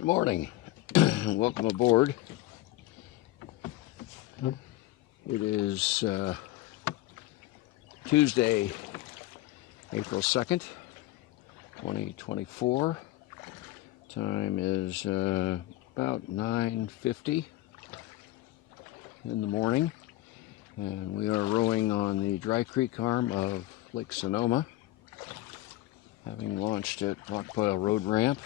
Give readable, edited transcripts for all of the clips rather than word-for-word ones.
Good morning. Welcome aboard. It is Tuesday, April 2nd, 2024. Time is about 9:50 in the morning, and we are rowing on the Dry Creek arm of Lake Sonoma, having launched at Rockpile Road Ramp.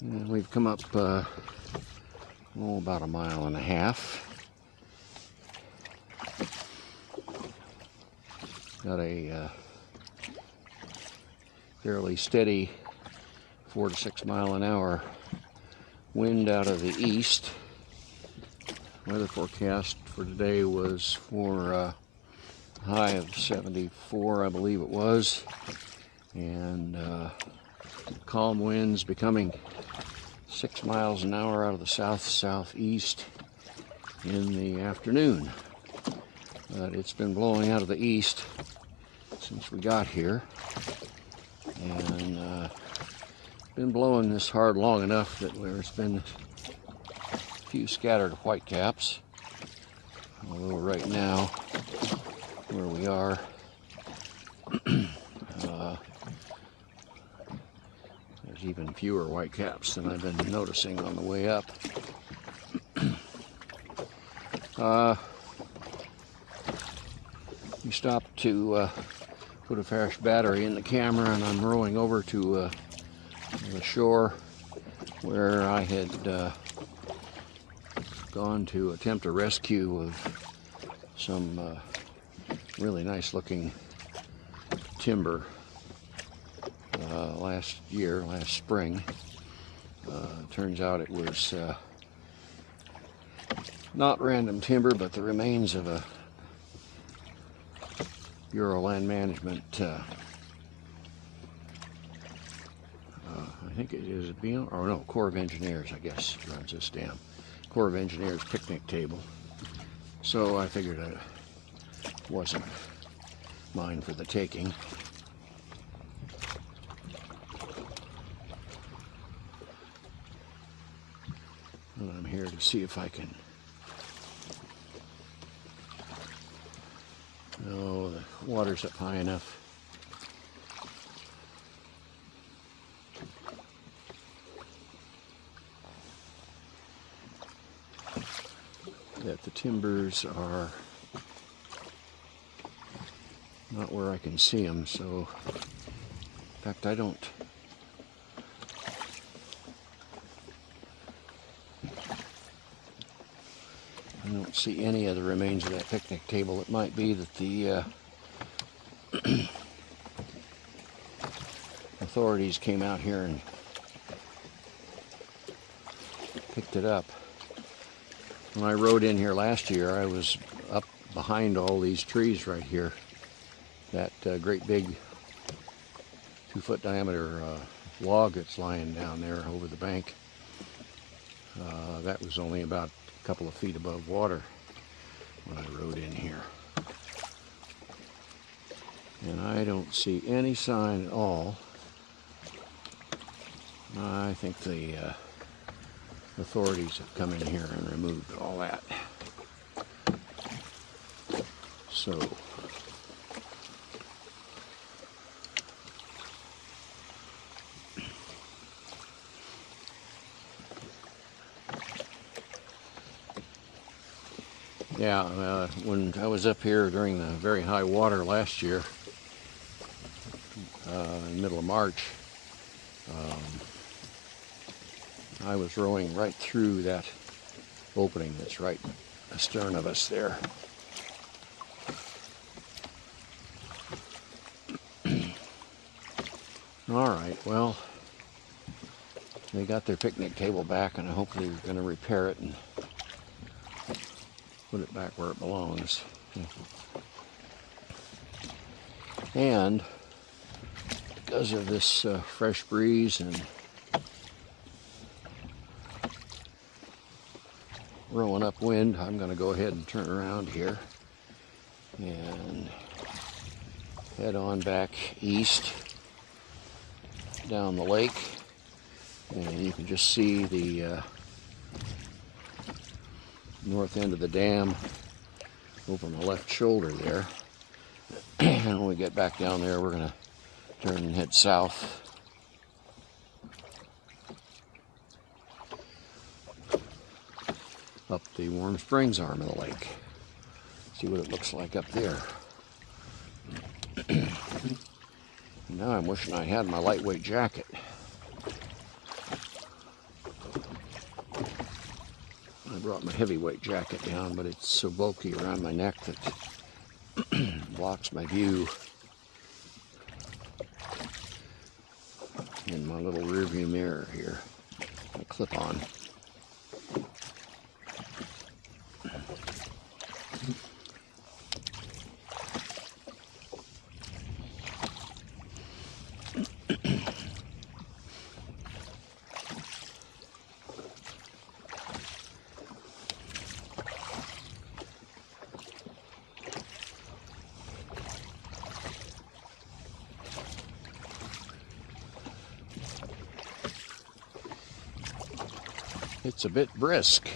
And we've come up about a mile and a half. Got a fairly steady 4 to 6 mile an hour wind out of the east. Weather forecast for today was for a high of 74, I believe it was, and calm winds becoming 6 miles an hour out of the south-southeast in the afternoon. But it's been blowing out of the east since we got here, and been blowing this hard long enough that there's been a few scattered whitecaps. Although right now, where we are, there's even fewer whitecaps than I've been noticing on the way up. We stopped to put a fresh battery in the camera, and I'm rowing over to the shore where I had gone to attempt a rescue of some really nice looking timber last spring. Turns out it was not random timber, but the remains of a Bureau of Land Management, I think it is Corps of Engineers, I guess, runs this dam. Corps of Engineers picnic table. So I figured it wasn't mine for the taking. And I'm here to see if I can. No, the water's up high enough. That the timbers are not where I can see them, so in fact I don't see any of the remains of that picnic table. It might be that the authorities came out here and picked it up. When I rode in here last year, I was up behind all these trees right here. That great big 2-foot diameter log that's lying down there over the bank. That was only about a couple of feet above water when I rode in here. And I don't see any sign at all. I think the authorities have come in here and removed all that. So yeah, when I was up here during the very high water last year, in the middle of March, I was rowing right through that opening that's right astern of us there. All right, well, they got their picnic table back, and I hope they're going to repair it and put it back where it belongs. And because of this fresh breeze and rowing upwind, I'm going to go ahead and turn around here and head on back east down the lake And you can just see the north end of the dam over my left shoulder there. And when we get back down there, we're going to turn and head south. Up the Warm Springs arm of the lake. See what it looks like up there. Now I'm wishing I had my lightweight jacket. I brought my heavyweight jacket down, but it's so bulky around my neck that blocks my view. In my little rear view mirror here, a clip on. It's a bit brisk.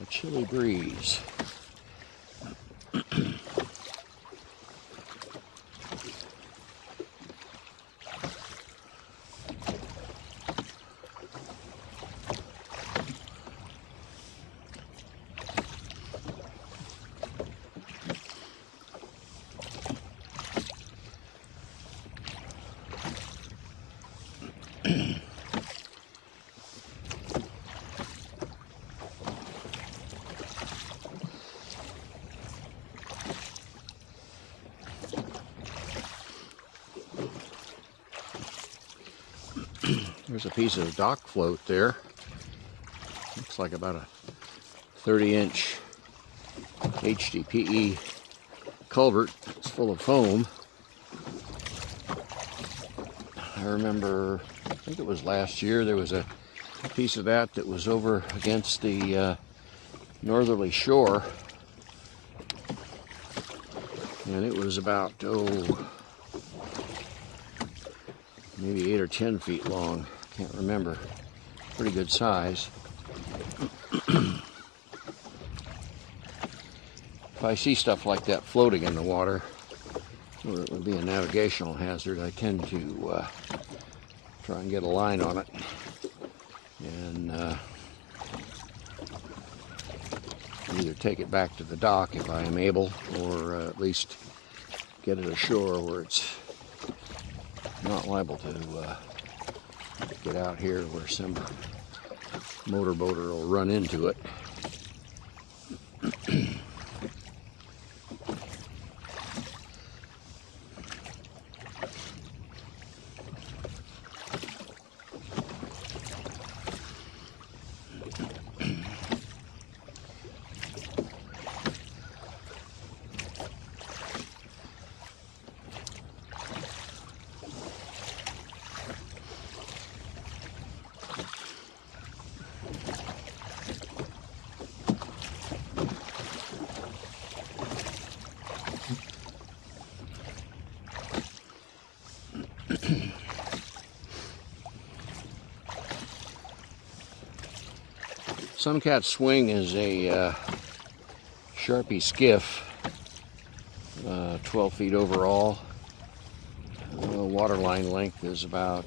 A chilly breeze. There's a piece of dock float there. Looks like about a 30-inch HDPE culvert. It's full of foam. I remember, I think it was last year, there was a piece of that was over against the northerly shore. And it was about, maybe 8 or 10 feet long. Can't remember. Pretty good size. If I see stuff like that floating in the water, or it would be a navigational hazard, I tend to try and get a line on it and either take it back to the dock if I am able, or at least get it ashore where it's not liable to get out here where some motorboater will run into it. Suncat Swing is a Sharpie skiff, 12 feet overall. Waterline length is about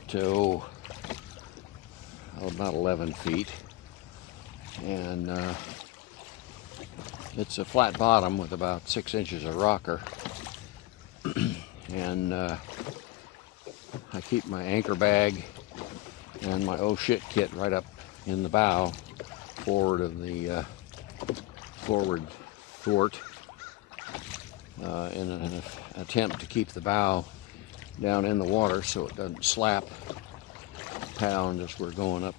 11 feet. And it's a flat bottom with about 6 inches of rocker. And I keep my anchor bag and my oh shit kit right up in the bow, forward of the forward thwart, in an attempt to keep the bow down in the water so it doesn't slap, pound as we're going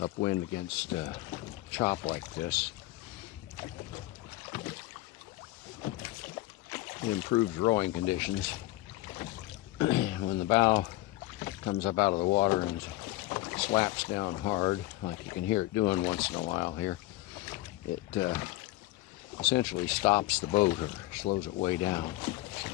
upwind against chop like this. It improves rowing conditions. When the bow comes up out of the water and slaps down hard, like you can hear it doing once in a while here, it essentially stops the boat or slows it way down. So.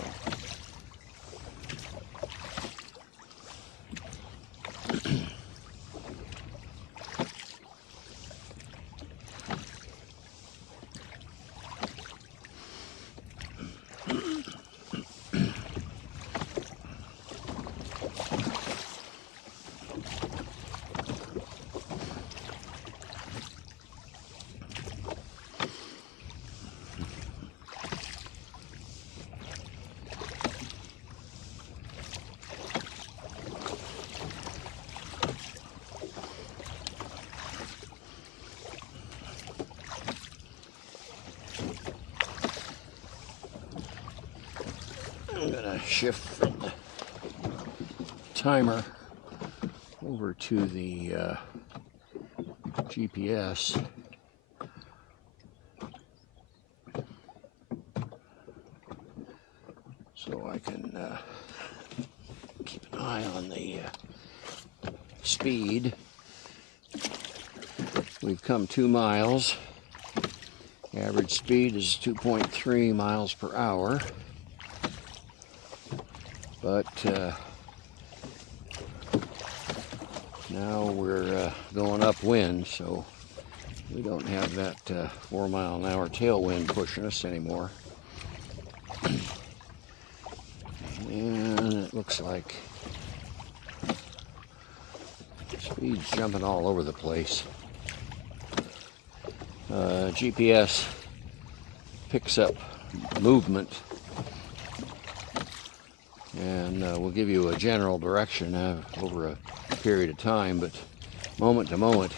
I'm going to shift from the timer over to the GPS. So I can keep an eye on the speed. We've come 2 miles. Average speed is 2.3 miles per hour. But now we're going upwind, so we don't have that 4 mile an hour tailwind pushing us anymore. And it looks like speed's jumping all over the place. GPS picks up movement and will give you a general direction over a period of time, but moment to moment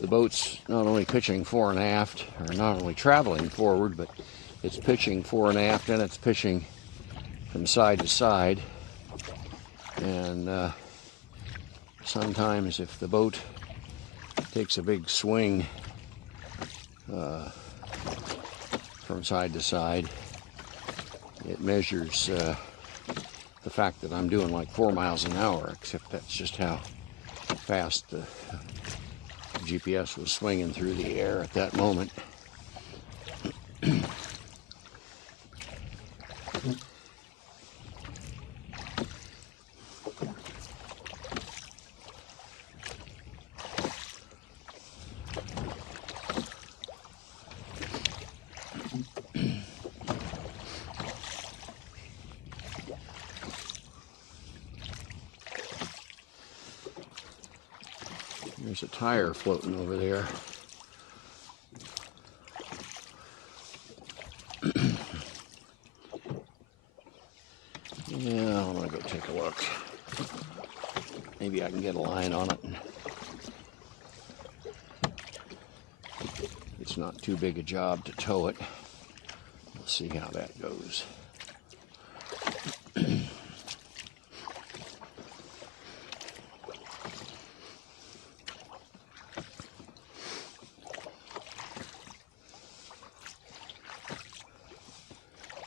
the boat's not only pitching fore and aft, or not only traveling forward, but it's pitching fore and aft, and it's pitching from side to side. And sometimes if the boat takes a big swing from side to side, it measures the fact that I'm doing like 4 miles an hour, except that's just how fast the GPS was swinging through the air at that moment. There's a tire floating over there. Yeah, I'm gonna go take a look. Maybe I can get a line on it. It's not too big a job to tow it. We'll see how that goes.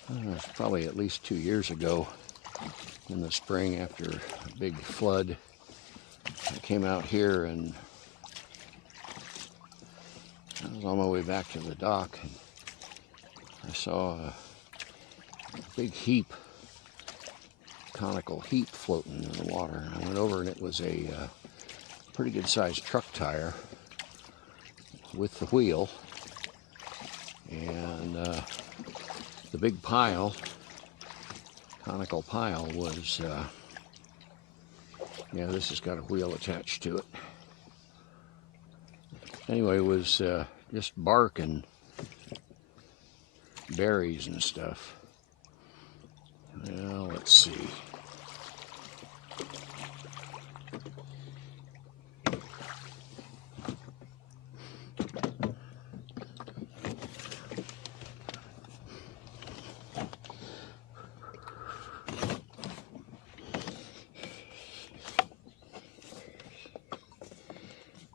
It was probably at least 2 years ago in the spring, after a big flood. I came out here and I was on my way back to the dock, and I saw a big heap, conical heap floating in the water. And I went over and it was a pretty good sized truck tire with the wheel, and the big pile, conical pile, was yeah, this has got a wheel attached to it. Anyway, it was just bark and berries and stuff. Well, let's see.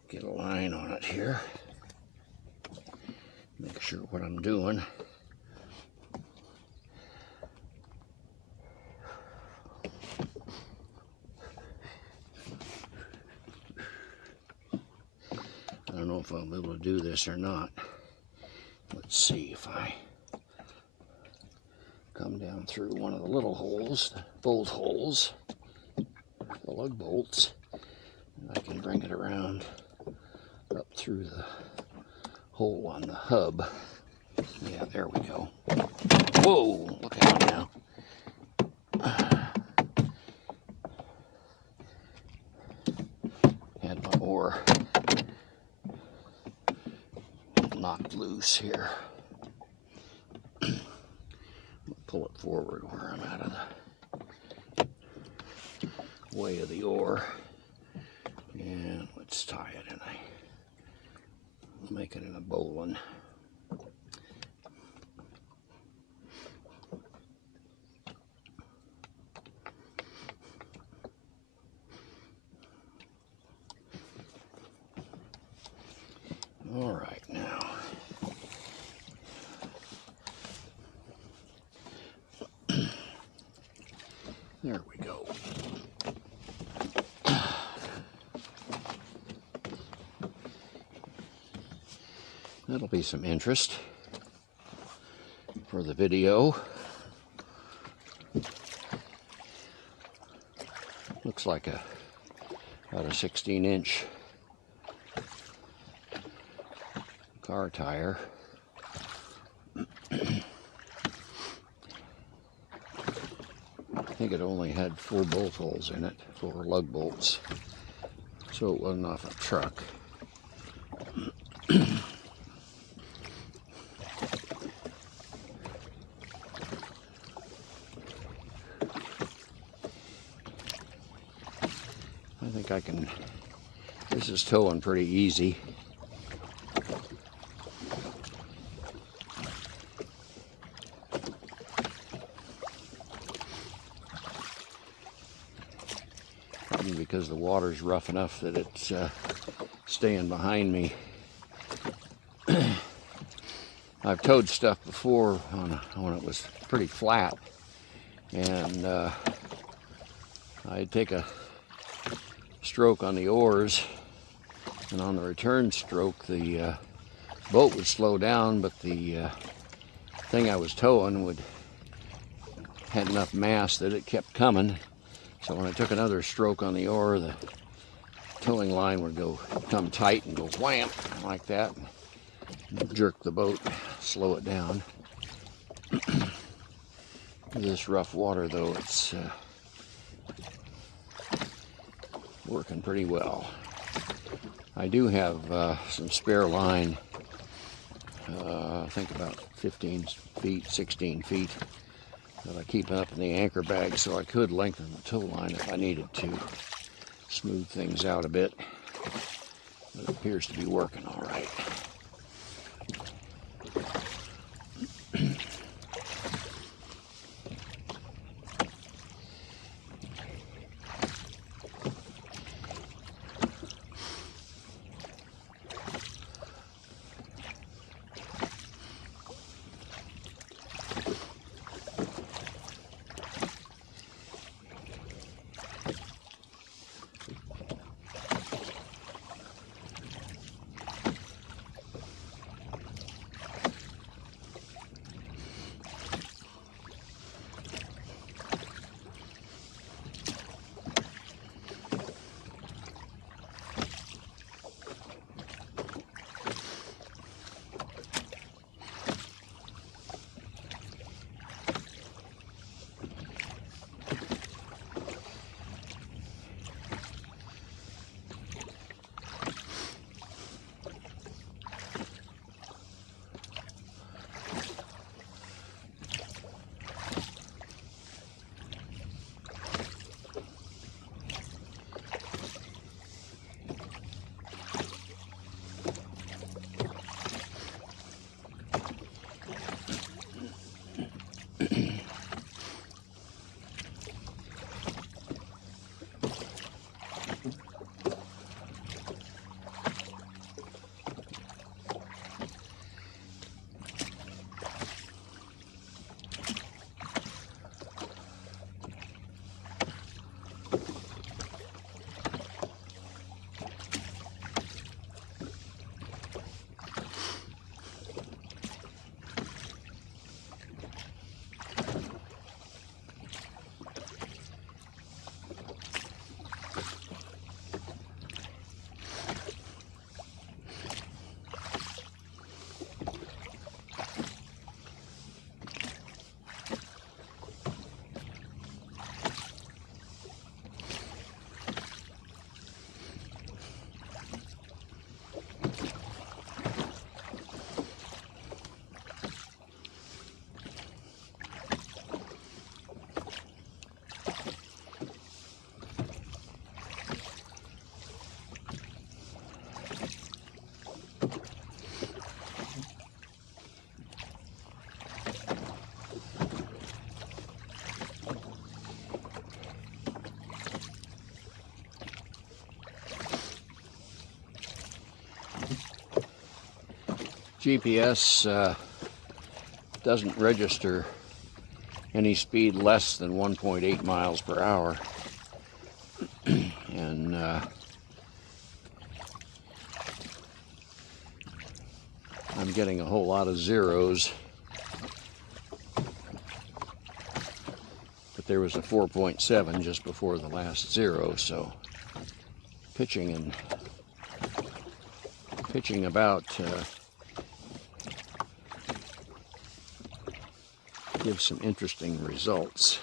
Get a line on it here. Make sure what I'm doing. I don't know if I'll be able to do this or not. Let's Let's see if I come down through one of the little holes, the bolt holes, the lug bolts, and I can bring it around up through the hole on the hub. Yeah, there we go. Whoa, look out now. Had my oar knocked loose here. Pull it forward where I'm out of the way of the oar. And let's tie it, and I'll make it in a bowline. All right, now. There we go. That'll be some interest for the video. Looks like about a 16-inch car tire. I think it only had 4 bolt holes in it, 4 lug bolts, so it wasn't off a truck. I think I can, this is towing pretty easy. Probably because the water's rough enough that it's staying behind me. I've towed stuff before when it was pretty flat, and I'd take a stroke on the oars, and on the return stroke the boat would slow down, but the thing I was towing had enough mass that it kept coming. So when I took another stroke on the oar, the towing line would come tight and go wham like that, and jerk the boat, slow it down. This rough water though, it's working pretty well. I do have some spare line, I think about 15 feet, 16 feet, that I keep up in the anchor bag, so I could lengthen the tow line if I needed to smooth things out a bit. But it appears to be working all right. GPS doesn't register any speed less than 1.8 miles per hour. And I'm getting a whole lot of zeros. But there was a 4.7 just before the last zero, so pitching about gives some interesting results.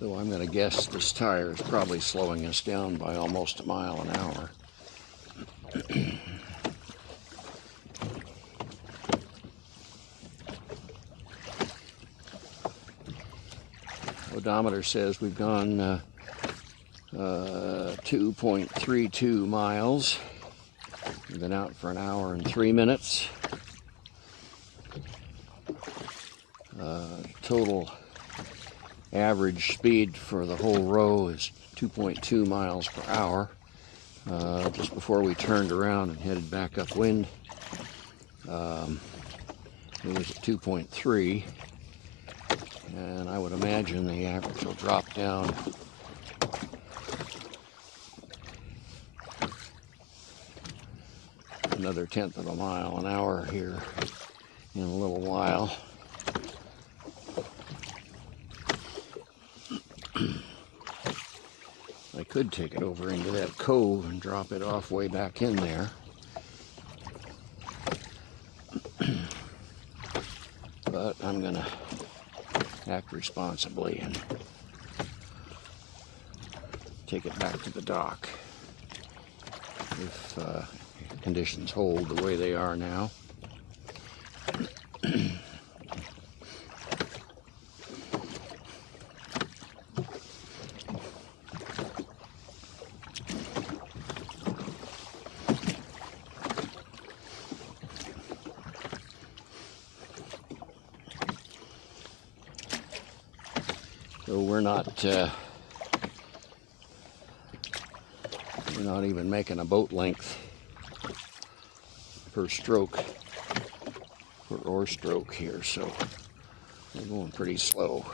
So I'm going to guess this tire is probably slowing us down by almost a mile an hour. Odometer says we've gone 2.32 miles. We've been out for an hour and 3 minutes. Total average speed for the whole row is 2.2 miles per hour. Just before we turned around and headed back upwind, it was at 2.3, and I would imagine the average will drop down another 1/10 of a mile an hour here in a little while. I could take it over into that cove and drop it off way back in there. But I'm going to act responsibly and take it back to the dock if conditions hold the way they are now. So we're not even making a boat length per stroke, per oar stroke here, so we're going pretty slow.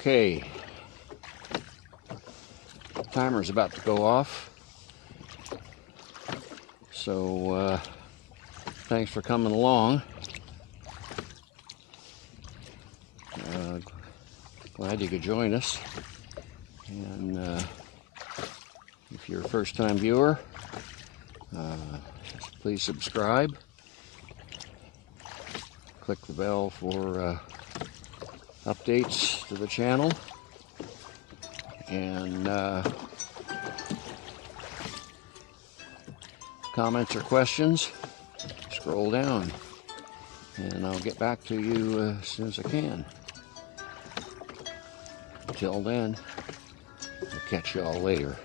Okay, timer's about to go off, so thanks for coming along. Glad you could join us, and if you're a first-time viewer, please subscribe, click the bell for updates to the channel, and comments or questions, scroll down and I'll get back to you as soon as I can. Until then, I'll catch you all later.